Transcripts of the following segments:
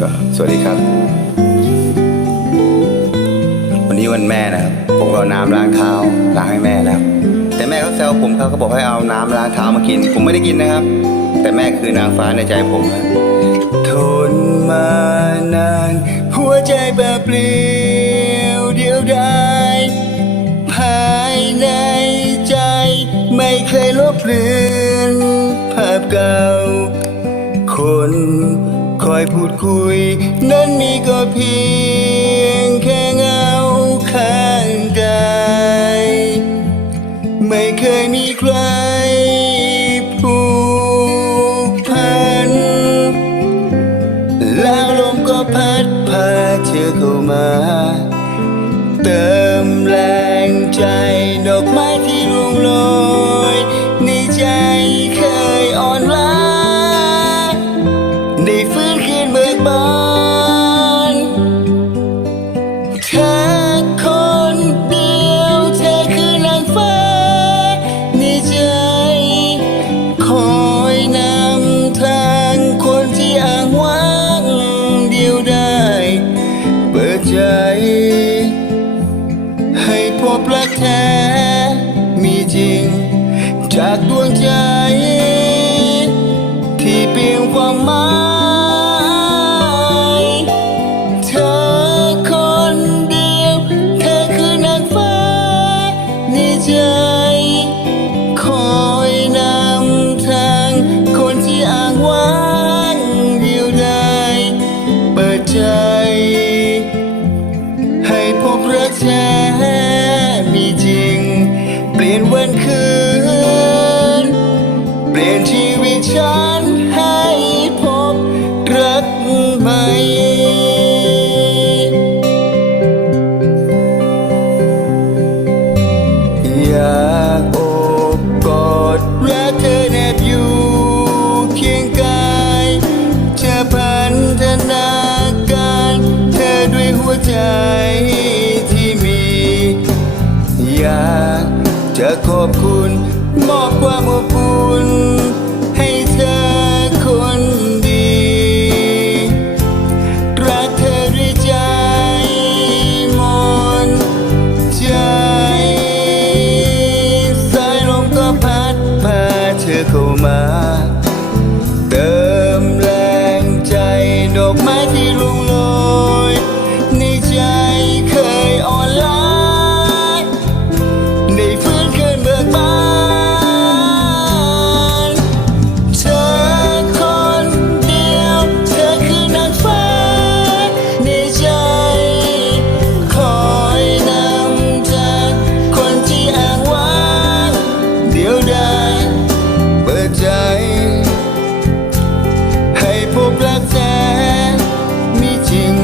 ก็สวัสดีครับ วันนี้วันแม่นะครับผมเอาน้ำล้างเท้าล้างให้แม่นะครัแต่แม่เขาแซวผมเขาก็บอกให้เอาน้ำล้างเท้ามากิน ผมไม่ได้กินนะครับ แต่แม่คือนางฟ้าในใจผมทนมานาน หัวใจแบบเปลี่ย พูดคุย นั้นมีก็เพียงแค่เงาข้างกาย ไม่เคยมีใคร รักแท้มีจริง จากดวงใจ ที่เปลี่ยนความหมาย and when could จะขอบคุณ มอบความอบอุ่น แปลกแสมีจริง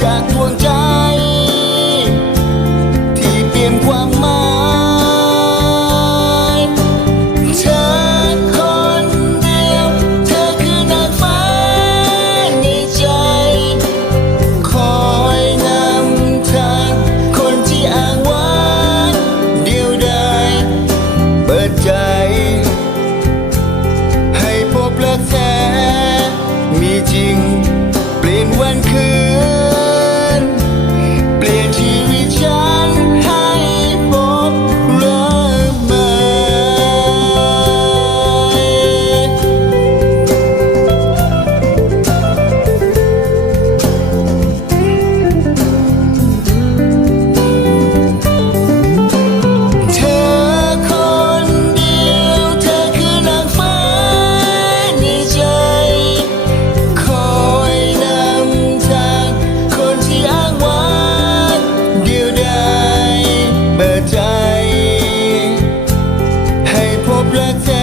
จากดวงใจ จริง เปลี่ยนวันคืน regrets.